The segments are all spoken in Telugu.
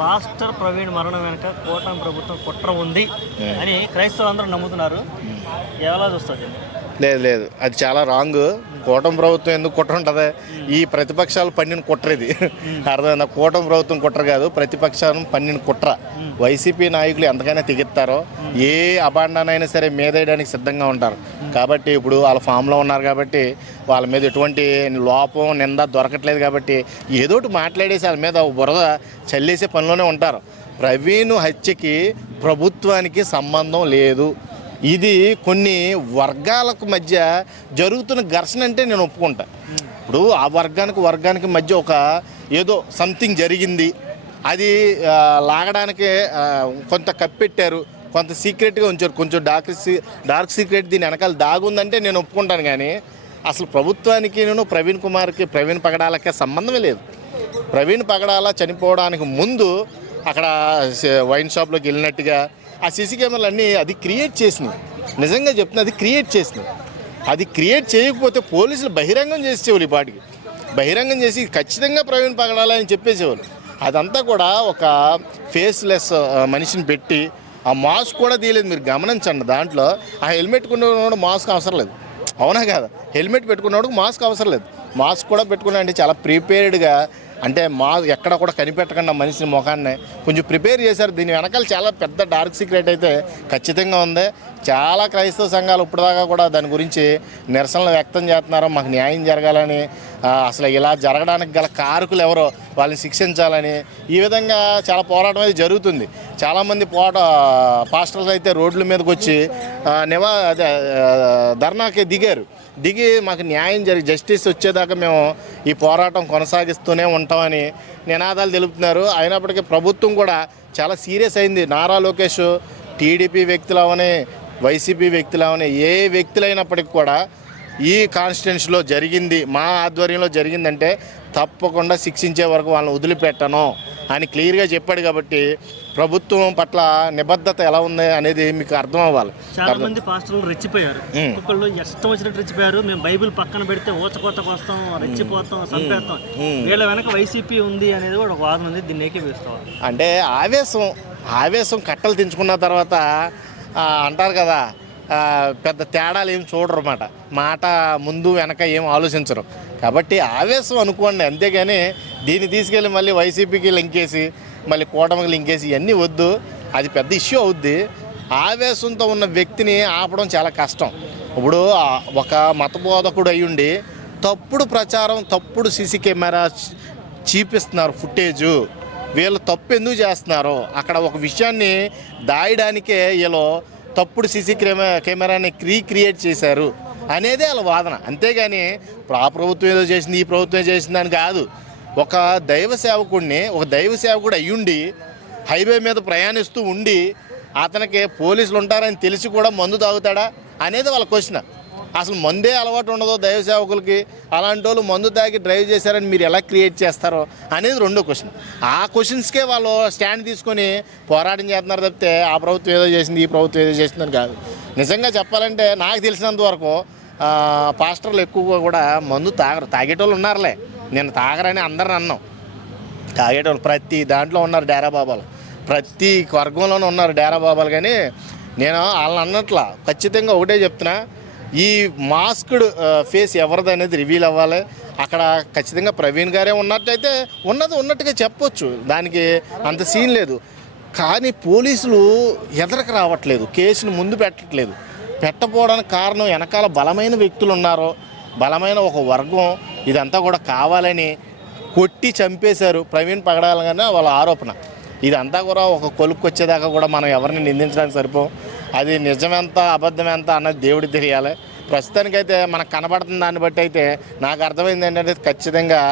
పాస్టర్ ప్రవీణ్ మరణం వెనక కూటమి ప్రభుత్వం కుట్ర ఉంది అని క్రైస్తవులందరూ నమ్ముతున్నారు. ఎలా చూస్తుంది లేదు లేదు. అది చాలా రాంగ్. కూటమి ప్రభుత్వం ఎందుకు కుట్ర ఉంటుంది ఈ ప్రతిపక్షాలు పన్నెండు కుట్ర ఇది. అర్థమైందా? కూటమి ప్రభుత్వం కుట్ర కాదు ప్రతిపక్షాలు పన్నెండు కుట్ర. వైసీపీ నాయకులు ఎంతకైనా తెగిస్తారో. ఏ అబాండానైనా సరే మీదేయడానికి సిద్ధంగా ఉంటారు. కాబట్టి ఇప్పుడు వాళ్ళ ఫామ్లో ఉన్నారు కాబట్టి వాళ్ళ మీద ఎటువంటి లోపం నింద దొరకట్లేదు కాబట్టి ఏదోటి మాట్లాడేసి వాళ్ళ మీద బురద చల్లేసే పనిలోనే ఉంటారు. ప్రవీణ్ హత్యకి ప్రభుత్వానికి సంబంధం లేదు. ఇది కొన్ని వర్గాలకు మధ్య జరుగుతున్న ఘర్షణ అంటే నేను ఒప్పుకుంటా. ఇప్పుడు ఆ వర్గానికి వర్గానికి మధ్య ఒక ఏదో సంథింగ్ జరిగింది. అది లాగడానికి కొంత కప్పెట్టారు. కొంత సీక్రెట్గా ఉంచారు. కొంచెం డార్క్ సీ డార్క్ సీక్రెట్ దీని వెనకాల దాగుందంటే నేను ఒప్పుకుంటాను కానీ అసలు ప్రభుత్వానికి నేను ప్రవీణ్ కుమార్కి ప్రవీణ్ పగడాలకే సంబంధమే లేదు. ప్రవీణ్ పగడాల చనిపోవడానికి ముందు అక్కడ వైన్ షాప్లోకి వెళ్ళినట్టుగా ఆ సీసీ కెమెరాలు అన్నీ అది క్రియేట్ చేసినాయి. నిజంగా చెప్తున్నా అది క్రియేట్ చేసినాయి. అది క్రియేట్ చేయకపోతే పోలీసులు బహిరంగం చేసేవాళ్ళు ఈ పాటికి. బహిరంగం చేసి ఖచ్చితంగా ప్రవీణ్ పగడాలని చెప్పేసేవాళ్ళు. అదంతా కూడా ఒక ఫేస్లెస్ మనిషిని పెట్టి ఆ మాస్క్ కూడా తీయలేదు. మీరు గమనించండి దాంట్లో ఆ హెల్మెట్ కొన్న మాస్క్ అవసరం లేదు. అవునా కదా? హెల్మెట్ పెట్టుకున్నప్పుడు మాస్క్ అవసరం లేదు. మాస్క్ కూడా పెట్టుకున్నా అంటే చాలా ప్రిపేర్డ్గా అంటే మా ఎక్కడ కూడా కనిపెట్టకుండా మనిషిని ముఖాన్ని కొంచెం ప్రిపేర్ చేశారు. దీని వెనకాల చాలా పెద్ద డార్క్ సీక్రెట్ అయితే ఖచ్చితంగా ఉంది. చాలా క్రైస్తవ సంఘాలు ఇప్పటిదాకా కూడా దాని గురించి నిరసనలు వ్యక్తం చేస్తున్నారు. మాకు న్యాయం జరగాలని అసలు ఇలా జరగడానికి గల కారకులు ఎవరో వాళ్ళని శిక్షించాలని ఈ విధంగా చాలా పోరాటం అయితే జరుగుతుంది. చాలామంది పోట పాస్టర్లు అయితే రోడ్ల మీదకి వచ్చి నివా అదే ధర్నాకి దిగారు. దిగి మాకు న్యాయం జరిగి జస్టిస్ వచ్చేదాకా మేము ఈ పోరాటం కొనసాగిస్తూనే ఉంటామని నినాదాలు తెలుపుతున్నారు. అయినప్పటికీ ప్రభుత్వం కూడా చాలా సీరియస్ అయింది. నారా లోకేష్ టీడీపీ వ్యక్తులు అవని వైసీపీ వ్యక్తులు అవని ఏ వ్యక్తులైనప్పటికీ కూడా ఈ కాన్స్టిట్యున్సీలో జరిగింది మా ఆధ్వర్యంలో జరిగిందంటే తప్పకుండా శిక్షించే వరకు వాళ్ళని వదిలిపెట్టను అని క్లియర్గా చెప్పాడు కాబట్టి ప్రభుత్వం పట్ల నిబద్ధత ఎలా ఉంది అనేది మీకు అర్థం అవ్వాలి. చాలా మంది పాస్టర్లు రెచ్చిపోయారు. ఒక్కొక్కళ్ళు ఇష్టం వచ్చినట్టు రెచ్చిపోయారు. మేము బైబిల్ పక్కన పెడితే ఊచకోతకు వస్తాం రెచ్చిపోతాం చంపేస్తాం. వీళ్ళ వెనక వైసీపీ ఉంది అనేది కూడా ఒక వాదన ఉంది. దీన్ని ఏకీపిస్తాం అంటే ఆవేశం ఆవేశం కట్టలు తెంచుకున్న తర్వాత అంటారు కదా పెద్ద తేడాలు ఏం చూడరు అన్నమాట మాట ముందు వెనక ఏం ఆలోచించరు. కాబట్టి ఆవేశం అనుకోండి అంతేగాని దీన్ని తీసుకెళ్ళి మళ్ళీ వైసీపీకి లింకేసి మళ్ళీ కూటమికి లింకేసి ఇవన్నీ వద్దు. అది పెద్ద ఇష్యూ అవుద్ది. ఆవేశంతో ఉన్న వ్యక్తిని ఆపడం చాలా కష్టం. ఇప్పుడు ఒక మతబోధకుడు అయ్యుండి తప్పుడు ప్రచారం తప్పుడు సీసీ కెమెరా చూపిస్తున్నారు చీపిస్తున్నారు ఫుటేజు వీళ్ళు తప్పు ఎందుకు చేస్తున్నారు? అక్కడ ఒక విషయాన్ని దాయడానికే వీళ్ళు తప్పుడు సీసీ కెమెరా కెమెరాని రీక్రియేట్ చేశారు అనేదే వాళ్ళ వాదన. అంతేగాని ఇప్పుడు ఆ ప్రభుత్వం ఏదో చేసింది ఈ ప్రభుత్వం చేసింది అని కాదు. ఒక దైవ సేవకుడిని ఒక దైవ సేవకుడు అయ్యుండి హైవే మీద ప్రయాణిస్తూ ఉండి అతనికి పోలీసులు ఉంటారని తెలిసి కూడా మందు తాగుతాడా అనేది వాళ్ళ క్వశ్చన్. అసలు మందే అలవాటు ఉండదు దైవ సేవకులకి అలాంటి వాళ్ళు మందు తాగి డ్రైవ్ చేశారని మీరు ఎలా క్రియేట్ చేస్తారో అనేది రెండో క్వశ్చన్ ఆ క్వశ్చన్స్కే వాళ్ళు స్టాండ్ తీసుకొని పోరాటం చేస్తున్నారు తప్పితే ఆ ప్రభుత్వం ఏదో చేసింది ఈ ప్రభుత్వం ఏదో చేసిందని కాదు. నిజంగా చెప్పాలంటే నాకు తెలిసినంత వరకు పాస్టర్లు ఎక్కువగా కూడా మందు తాగరు. తాగేటోళ్ళు ఉన్నారులే. నేను తాగరని అందరిని అన్నాం. తాగేటోళ్ళు ప్రతి దాంట్లో ఉన్నారు డేరా బాబాలు. ప్రతి వర్గంలోనూ ఉన్నారు డేరా బాబాలు కానీ నేను వాళ్ళని అన్నట్ల ఖచ్చితంగా ఒకటే చెప్తున్నా. ఈ మాస్క్డ్ ఫేస్ ఎవరిది అనేది రివీల్ అవ్వాలి. అక్కడ ఖచ్చితంగా ప్రవీణ్ గారే ఉన్నట్టయితే ఉన్నది ఉన్నట్టుగా చెప్పొచ్చు. దానికి అంత సీన్ లేదు. కానీ పోలీసులు ఎదరకు రావట్లేదు. కేసును ముందు పెట్టట్లేదు. పెట్టపోవడానికి కారణం వెనకాల బలమైన వ్యక్తులు ఉన్నారో బలమైన ఒక వర్గం ఇదంతా కూడా కావాలని కొట్టి చంపేశారు ప్రవీణ్ పగడాలగానే వాళ్ళ ఆరోపణ. ఇదంతా కూడా ఒక కొలుక్కు వచ్చేదాకా కూడా మనం ఎవరిని నిందించడానికి సరిపోం. అది నిజమెంత అబద్ధమెంత అన్నది దేవుడికి తెలియాలి. ప్రస్తుతానికైతే మనకు కనబడుతున్న దాన్ని బట్టి అయితే నాకు అర్థమైంది ఏంటంటే ఖచ్చితంగా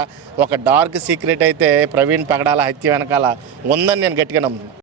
ఒక డార్క్ సీక్రెట్ అయితే ప్రవీణ్ పగడాల హత్య వెనకాల ఉందని నేను గట్టిగా నమ్ముతున్నాను.